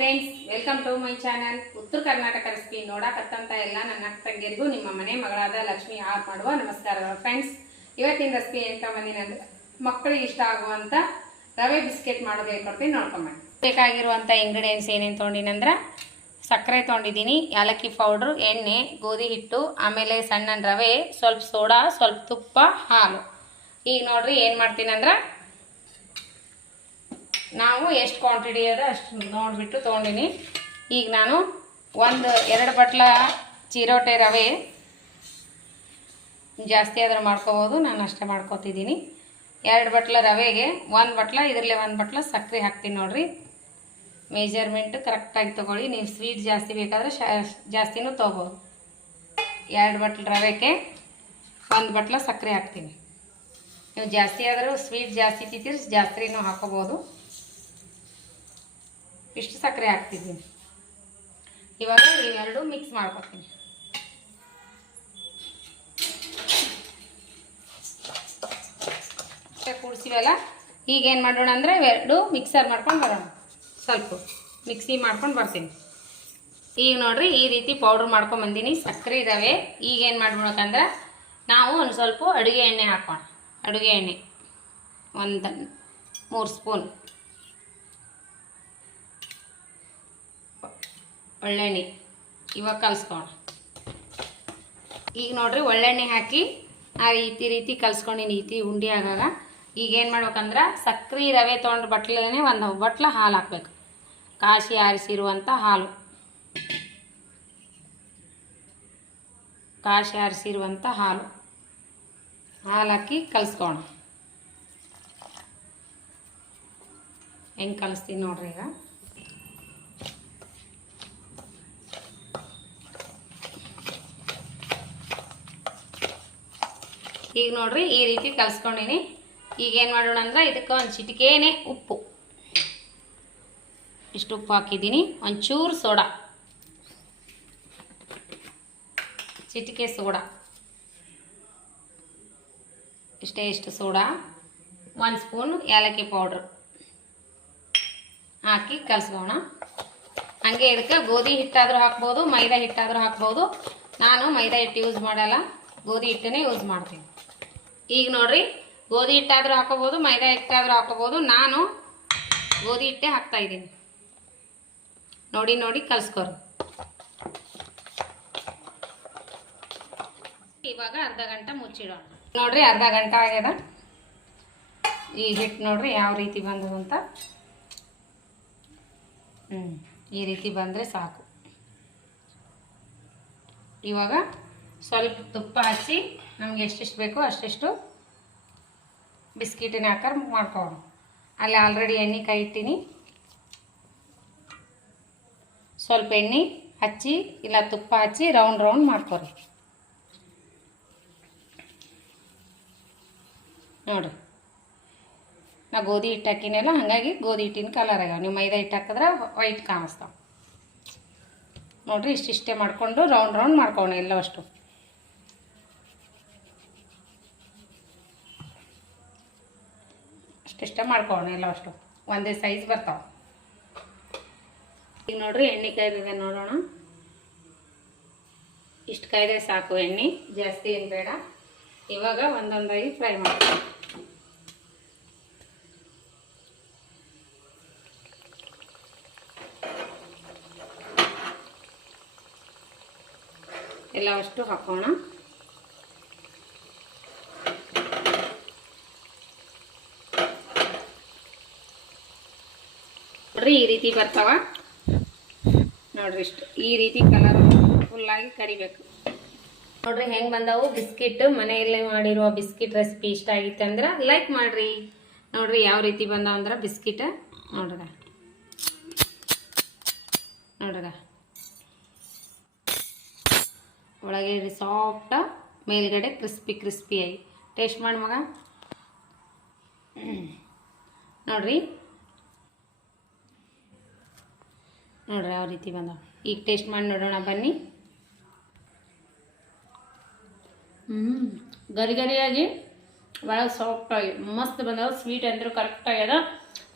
Friends, welcome to my channel. Uttara Karnataka recipe ನೋಡಕತ್ತಂತ ಎಲ್ಲ ನನ್ನ ತಂಗಿಯರಿಗೂ ನಿಮ್ಮ ಮನೆ ಮಗಳಾದ ಲಕ್ಷ್ಮಿ ಆರ್ ಮಾಡುವ ನಮಸ್ಕಾರಗಳು. ಫ್ರೆಂಡ್ಸ್, ಇವತ್ತಿನ ರೆಸಿಪಿ ಎಂತ ಬಂದಿನಂದ್ರೆ ಮಕ್ಕಳಿಗೆ ಇಷ್ಟ ಆಗುವಂತ ರವೆ ಬಿಸ್ಕೆಟ್ ಮಾಡೋದು ಹೇಳ್ಕೊಡ್ತೀನಿ, ನೋಡ್ಕೊಂಬಂడి. ಬೇಕಾಗಿರುವಂಥ ಇಂಗ್ರೀಡಿಯೆಂಟ್ಸ್ ಏನೇನು ತೊಗೊಂಡಿನಂದ್ರೆ ಸಕ್ಕರೆ ತೊಗೊಂಡಿದ್ದೀನಿ, ಏಲಕ್ಕಿ ಪೌಡ್ರು, ಎಣ್ಣೆ, ಗೋಧಿ ಹಿಟ್ಟು, ಆಮೇಲೆ ಸಣ್ಣ ರವೆ, ಸ್ವಲ್ಪ ಸೋಡಾ, ಸ್ವಲ್ಪ ತುಪ್ಪ, ಹಾಲು. ಈಗ ನೋಡ್ರಿ ಏನು ಮಾಡ್ತೀನಿ ಅಂದ್ರೆ ನಾವು ಎಷ್ಟು ಕ್ವಾಂಟಿಟಿ ಅದ ಅಷ್ಟು ನೋಡಿಬಿಟ್ಟು ತೊಗೊಂಡಿನಿ. ಈಗ ನಾನು 1-2 ಬಟ್ಲ ಚಿರೋಟೆ ರವೆ, ಜಾಸ್ತಿ ಆದ್ರೆ ಮಾಡ್ಕೋಬೋದು, ನಾನು ಅಷ್ಟೇ ಮಾಡ್ಕೋತಿದ್ದೀನಿ. 2 ಬಟ್ಲ ರವೆಗೆ 1 ಬಟ್ಲ, ಇದರಲ್ಲೇ 1 ಬಟ್ಲ ಸಕ್ಕರೆ ಹಾಕ್ತೀನಿ. ನೋಡಿರಿ, ಮೆಜರ್ಮೆಂಟ್ ಕರೆಕ್ಟಾಗಿ ತೊಗೊಳ್ಳಿ. ನೀವು ಸ್ವೀಟ್ ಜಾಸ್ತಿ ಬೇಕಾದರೆ ಜಾಸ್ತಿನೂ ತೊಗೋಬೋದು. 2 ಬಟ್ಲ ರವೆಗೆ 1 ಬಟ್ಲ ಸಕ್ಕರೆ ಹಾಕ್ತೀನಿ. ನೀವು ಜಾಸ್ತಿ ಆದರೂ ಸ್ವೀಟ್ ಜಾಸ್ತಿ ತಿಂತೀರಿ, ಜಾಸ್ತಿನೂ ಹಾಕೋಬೋದು. ಇಷ್ಟು ಸಕ್ಕರೆ ಹಾಕ್ತಿದ್ದೀನಿ. ಇವಾಗ ಇವೆರಡು ಮಿಕ್ಸ್ ಮಾಡ್ಕೊತೀನಿ. ಕೂಡಿಸಿವಲ್ಲ, ಈಗೇನು ಮಾಡೋಣ ಅಂದರೆ ಇವೆರಡು ಮಿಕ್ಸರ್ ಮಾಡ್ಕೊಂಡು ಬರೋಣ. ಸ್ವಲ್ಪ ಮಿಕ್ಸಿ ಮಾಡ್ಕೊಂಡು ಬರ್ತೀನಿ. ಈಗ ನೋಡ್ರಿ, ಈ ರೀತಿ ಪೌಡ್ರ್ ಮಾಡ್ಕೊಂಡು ಬಂದೀನಿ ಸಕ್ಕರೆ ರವೆ. ಈಗೇನು ಮಾಡ್ಬಿಡ್ಬೇಕಂದ್ರೆ ನಾವು ಒಂದು ಸ್ವಲ್ಪ ಅಡುಗೆ ಎಣ್ಣೆ ಹಾಕೋಣ. ಅಡುಗೆ ಎಣ್ಣೆ 3 ಸ್ಪೂನ್, ಒಳ್ಳೆಣ್ಣೆ ಇವಾಗ ಕಲಿಸ್ಕೋಣ. ಈಗ ನೋಡ್ರಿ, ಒಳ್ಳೆಣ್ಣೆ ಹಾಕಿ ಆ ರೀತಿ ಕಲಿಸ್ಕೊಂಡಿನಿ, ಈ ಉಂಡೆ ಆಗಾಗ. ಈಗೇನು ಮಾಡ್ಬೇಕಂದ್ರೆ ಸಕ್ಕರೆ ರವೆ ತೊಗೊಂಡು ಬಟ್ಲೇ 1 ಬಟ್ಲ ಹಾಲು ಹಾಕ್ಬೇಕು. ಕಾಶಿ ಆರಿಸಿರುವಂಥ ಹಾಲು, ಕಾಶಿ ಆರಿಸಿರುವಂಥ ಹಾಲು ಹಾಕಿ ಕಲಿಸ್ಕೋಣ. ಹೆಂಗೆ ಕಲಿಸ್ತೀನಿ ನೋಡ್ರಿ. ಈಗ ನೋಡ್ರಿ, ಈ ರೀತಿ ಕಲಿಸ್ಕೊಂಡಿನಿ. ಈಗೇನು ಮಾಡೋಣ ಅಂದ್ರೆ ಇದಕ್ಕೆ ಒಂದು ಚಿಟಿಕೆನೇ ಉಪ್ಪು, ಇಷ್ಟು ಉಪ್ಪು ಹಾಕಿದ್ದೀನಿ. ಒಂಚೂರು ಸೋಡಾ, ಚಿಟಿಕೆ ಸೋಡಾ, ಇಷ್ಟು ಸೋಡಾ, 1 ಸ್ಪೂನ್ ಏಲಕ್ಕಿ ಪೌಡ್ರ್ ಹಾಕಿ ಕಲಿಸ್ಕೋಣ. ಹಾಗೆ ಇದಕ್ಕೆ ಗೋಧಿ ಹಿಟ್ಟಾದರೂ ಹಾಕ್ಬೋದು, ಮೈದಾ ಹಿಟ್ಟಾದರೂ ಹಾಕ್ಬೋದು. ನಾನು ಮೈದಾ ಹಿಟ್ಟು ಯೂಸ್ ಮಾಡಲ್ಲ, ಗೋಧಿ ಹಿಟ್ಟನ್ನೇ ಯೂಸ್ ಮಾಡ್ತೀನಿ. ಈಗ ನೋಡ್ರಿ, ಗೋಧಿ ಹಿಟ್ಟಾದರೂ ಹಾಕೋಬೋದು, ಮೈದಾ ಹಿಟ್ಟಾದರೂ ಹಾಕೋಬೋದು. ನಾನು ಗೋಧಿ ಹಿಟ್ಟೆ ಹಾಕ್ತಾಯಿದ್ದೀನಿ. ನೋಡಿ ಕಲಿಸ್ಕೊರಿ. ಇವಾಗ ಅರ್ಧ ಗಂಟೆ ಮುಚ್ಚಿಡೋಣ. ನೋಡ್ರಿ, ಅರ್ಧ ಗಂಟೆ ಆಗ್ಯದ. ಈ ಹಿಟ್ಟು ನೋಡ್ರಿ ಯಾವ ರೀತಿ ಬಂದದಂತ. ಈ ರೀತಿ ಬಂದರೆ ಸಾಕು. ಇವಾಗ ಸ್ವಲ್ಪ ತುಪ್ಪ ಹಚ್ಚಿ ನಮ್ಗೆ ಎಷ್ಟೆಷ್ಟು ಬೇಕೋ ಅಷ್ಟೆಷ್ಟು ಬಿಸ್ಕಿಟಿನ ಆಕಾರ ಮಾಡ್ಕೊಳ್ಳೋಣ. ಅಲ್ಲಿ ಆಲ್ರೆಡಿ ಎಣ್ಣೆ ಕೈ ಇಟ್ಟಿನಿ. ಸ್ವಲ್ಪ ಎಣ್ಣೆ ಹಚ್ಚಿ ಇಲ್ಲ ತುಪ್ಪ ಹಚ್ಚಿ ರೌಂಡ್ ಮಾಡ್ಕೊರಿ. ನೋಡಿರಿ, ನಾ ಗೋಧಿ ಹಿಟ್ಟು ಹಾಕಿನಲ್ಲ, ಹಾಗಾಗಿ ಗೋಧಿ ಹಿಟ್ಟಿನ ಕಲರ್ ಆಗ್ಯಾವ. ನೀವು ಮೈದಾ ಹಿಟ್ಟು ಹಾಕಿದ್ರೆ ವೈಟ್ ಕಾಣಿಸ್ತಾವೆ. ನೋಡಿರಿ, ಇಷ್ಟಿಷ್ಟೇ ಮಾಡಿಕೊಂಡು ರೌಂಡ್ ಮಾಡ್ಕೊಳ್ಳೋಣ ಎಲ್ಲವಷ್ಟು. ಇಷ್ಟ ಮಾಡ್ಕೊಳ್ಳೋಣ ಎಲ್ಲವಷ್ಟು, ಒಂದೇ ಸೈಜ್ ಬರ್ತಾವೆ. ಈಗ ನೋಡ್ರಿ, ಎಣ್ಣೆ ಕಾಯ್ದಿದೆ ನೋಡೋಣ. ಇಷ್ಟು ಕಾಯ್ದೆ ಸಾಕು, ಎಣ್ಣೆ ಜಾಸ್ತಿ ಏನು ಬೇಡ. ಇವಾಗ ಒಂದೊಂದಾಗಿ ಫ್ರೈ ಮಾಡ್ತೀನಿ. ಎಲ್ಲವಷ್ಟು ಹಾಕೋಣ. ನೋಡ್ರಿ, ಈ ರೀತಿ ಬರ್ತಾವ. ನೋಡ್ರಿ, ಇಷ್ಟು ಈ ರೀತಿ ಕಲರ್ ಫುಲ್ಲಾಗಿ ಕರಿಬೇಕು. ನೋಡ್ರಿ ಹೆಂಗೆ ಬಂದವು ಬಿಸ್ಕಿಟ್. ಮನೆಯಲ್ಲೇ ಮಾಡಿರುವ ಬಿಸ್ಕಿಟ್ ರೆಸಿಪಿ ಇಷ್ಟ ಆಗಿತ್ತು ಅಂದ್ರೆ ಲೈಕ್ ಮಾಡಿರಿ. ನೋಡ್ರಿ ಯಾವ ರೀತಿ ಬಂದಾವ ಅಂದ್ರೆ ಬಿಸ್ಕಿಟ್. ನೋಡ್ರಿ ಒಳಗೆ ಸಾಫ್ಟ, ಮೇಲ್ಗಡೆ ಕ್ರಿಸ್ಪಿ ಆಗಿ. ಟೇಸ್ಟ್ ಮಾಡಿ ಮಗ. ನೋಡ್ರಿ ಯಾವ ರೀತಿ ಬಂದಾವ. ಈಗ ಟೇಸ್ಟ್ ಮಾಡಿ ನೋಡೋಣ ಬನ್ನಿ. ಗರಿಯಾಗಿ ಒಳಗೆ ಸಾಫ್ಟಾಗಿ ಮಸ್ತ್ ಬಂದವ. ಸ್ವೀಟ್ ಅಂದರೂ ಕರೆಕ್ಟ್ ಆಗ್ಯದ.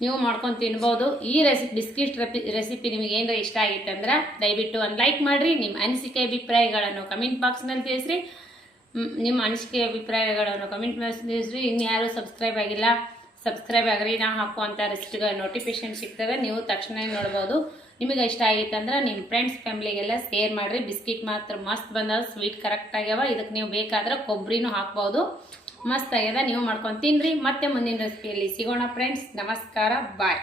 ನೀವು ಮಾಡ್ಕೊಂಡು ತಿನ್ಬೋದು. ಈ ಬಿಸ್ಕಿಟ್ ರೆಸಿಪಿ ನಿಮಗೆ ಏನಾರ ಇಷ್ಟ ಆಗಿತ್ತು ಅಂದ್ರೆ ದಯವಿಟ್ಟು ಒಂದು ಲೈಕ್ ಮಾಡಿರಿ. ನಿಮ್ಮ ಅನಿಸಿಕೆ ಅಭಿಪ್ರಾಯಗಳನ್ನು ಕಮೆಂಟ್ ಬಾಕ್ಸ್ನಲ್ಲಿ ತಿಳಿಸ್ರಿ. ನಿಮ್ಮ ಅನಿಸಿಕೆ ಅಭಿಪ್ರಾಯಗಳನ್ನು ಕಮೆಂಟ್ ಬಾಕ್ಸ್ ತಿಳಿಸ್ರಿ. ಇನ್ಯಾರು ಸಬ್ಸ್ಕ್ರೈಬ್ ಆಗಿಲ್ಲ, ಸಬ್ಸ್ಕ್ರೈಬ್ ಆಗ್ರಿ. ನಾ ಹಾಕುವಂಥ ರೆಸಿಪಿಗಳ ನೋಟಿಫಿಕೇಶನ್ ಸಿಗ್ತದೆ, ನೀವು ತಕ್ಷಣ ನೋಡ್ಬೋದು. ನಿಮಗೆ ಇಷ್ಟ ಆಗಿತ್ತು ಅಂದ್ರೆ ನಿಮ್ಮ ಫ್ರೆಂಡ್ಸ್ ಫ್ಯಾಮಿಲಿಗೆಲ್ಲ ಶೇರ್ ಮಾಡಿರಿ. ಬಿಸ್ಕಿಟ್ ಮಾತ್ರ ಮಸ್ತ್ ಬಂದವ, ಸ್ವೀಟ್ ಕರೆಕ್ಟ್ ಆಗ್ಯಾವ. ಇದಕ್ಕೆ ನೀವು ಬೇಕಾದ್ರೆ ಕೊಬ್ಬರಿನೂ ಹಾಕ್ಬೋದು. ಮಸ್ತ್ ಆಗ್ಯದ. ನೀವು ಮಾಡ್ಕೊಂಡು ತಿನ್ನಿರಿ. ಮತ್ತೆ ಮುಂದಿನ ರೆಸಿಪಿಯಲ್ಲಿ ಸಿಗೋಣ ಫ್ರೆಂಡ್ಸ್. ನಮಸ್ಕಾರ, ಬಾಯ್.